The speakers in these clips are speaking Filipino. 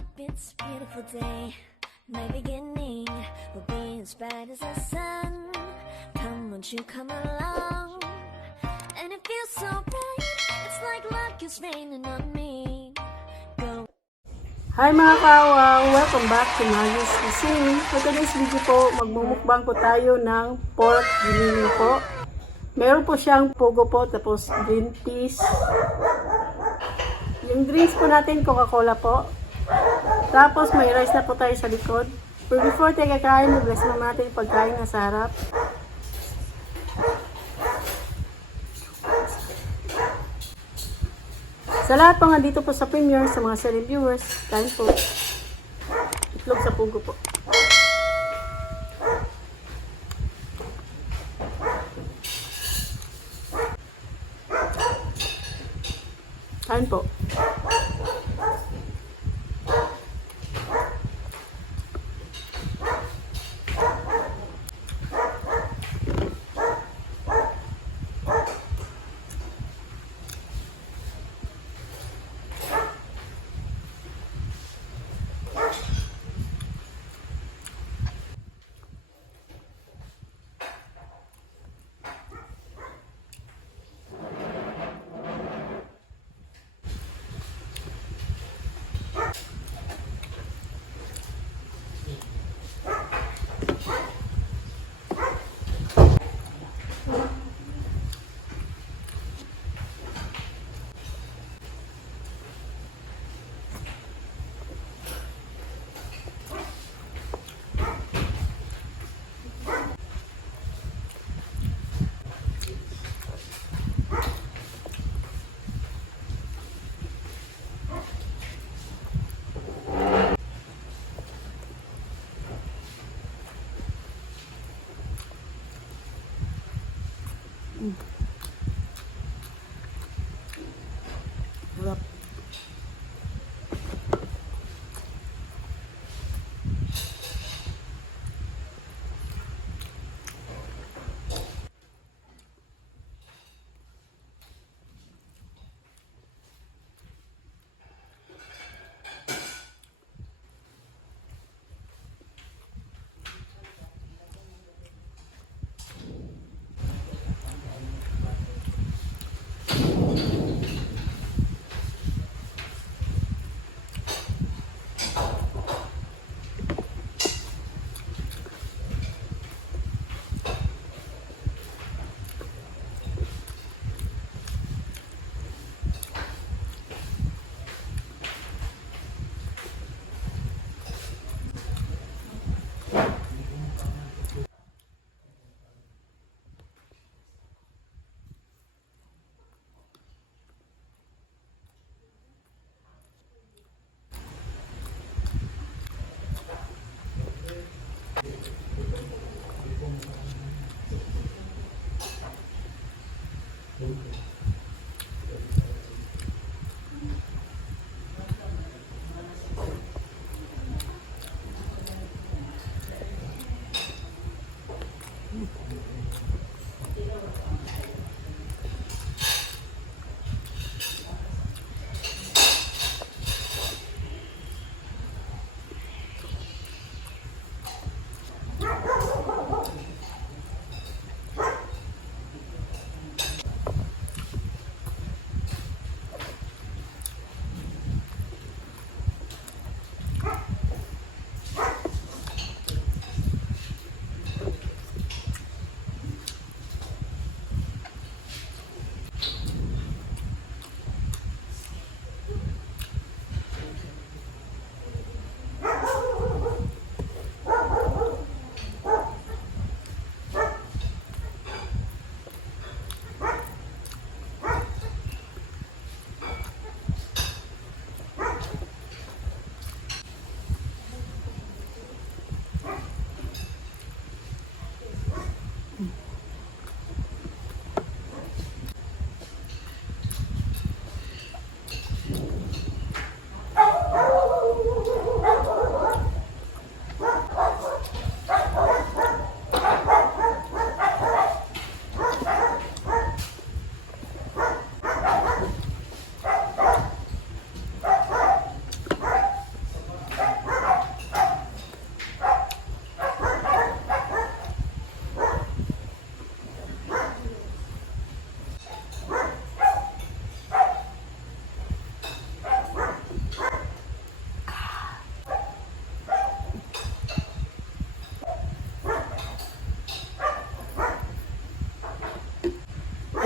up, it's a beautiful day. My beginning will be as bright as the sun. Come, won't you come along? And it feels so bright, it's like love is raining on me. Go. Hi mga kawang! Welcome back to Maggy's Cuisine. For today's video po, magmumukbang po tayo ng pork giniling po. Meron po siyang pugo po, tapos green peas. Yung drinks po natin, Coca-Cola po. Tapos may rice na po tayo sa likod. But before tayo kakain, mag-bless mo natin yung pagkain na sa harap. Sa lahat po nga dito po sa premiere, sa mga selling viewers, kain po. Itlog sa pugo po. Kain po. Sarap.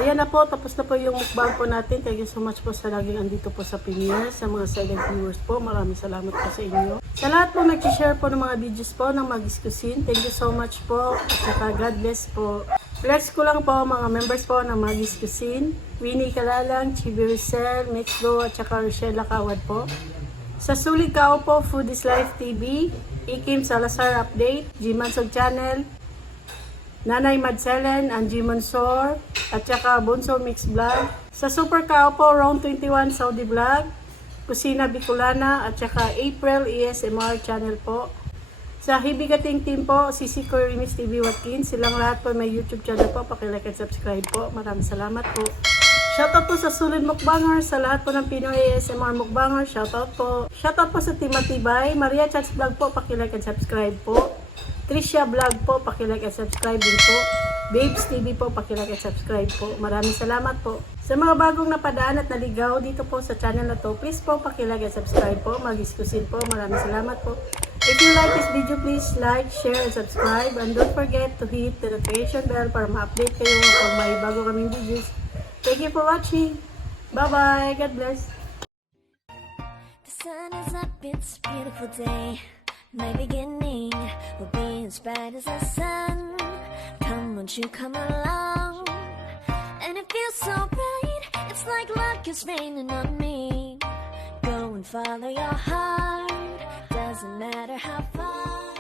ayan na po, tapos na po yung mukbang po natin. Thank you so much po sa laging andito po sa Pinas, sa mga silent viewers po. Maraming salamat po sa inyo. Sa lahat po nag-share po ng mga videos po ng Maggy's Cuisine, thank you so much po. At saka God bless po. Flex ko lang po mga members po ng Maggy's Cuisine, Winnie Kalalang, Chibi Rizal, Mixgo, at saka Rochelle Kawad po. Sa Sulig Kao po, Food is Life TV, Ikim Salazar Update, G Mansog Channel, Nanay Madselen, Angie Monsor, at saka Bunso Mix Vlog. Sa Super Kao po, Round 21 Saudi Vlog, Kusina Bicolana, at saka April ASMR Channel po. Sa Hibigating Team po, Sisi Remix TV Watkins, silang lahat po may YouTube channel po, pakilike at subscribe po. Maraming salamat po. Shoutout po sa Sulit Mukbanger, sa lahat po ng Pinoy ASMR Mukbanger, shoutout po. Shoutout po sa Team Matibay, Maria Chats Vlog po, pakilike at subscribe po. Trisha Vlog po, pakilike at subscribe din po. Babes TV po, pakilike at subscribe po. Maraming salamat po. Sa mga bagong napadaan at naligaw dito po sa channel na to, please po pakilike at subscribe po. Maggy's Cuisine po. Maraming salamat po. If you like this video, please like, share, and subscribe. And don't forget to hit the notification bell para ma-update kayo kung may bago kaming videos. Thank you for watching. Bye-bye. God bless. The sun is up, it's a beautiful day. My beginning will be as bright as the sun. Come, won't you come along? And it feels so bright, it's like luck is raining on me. Go and follow your heart, doesn't matter how far.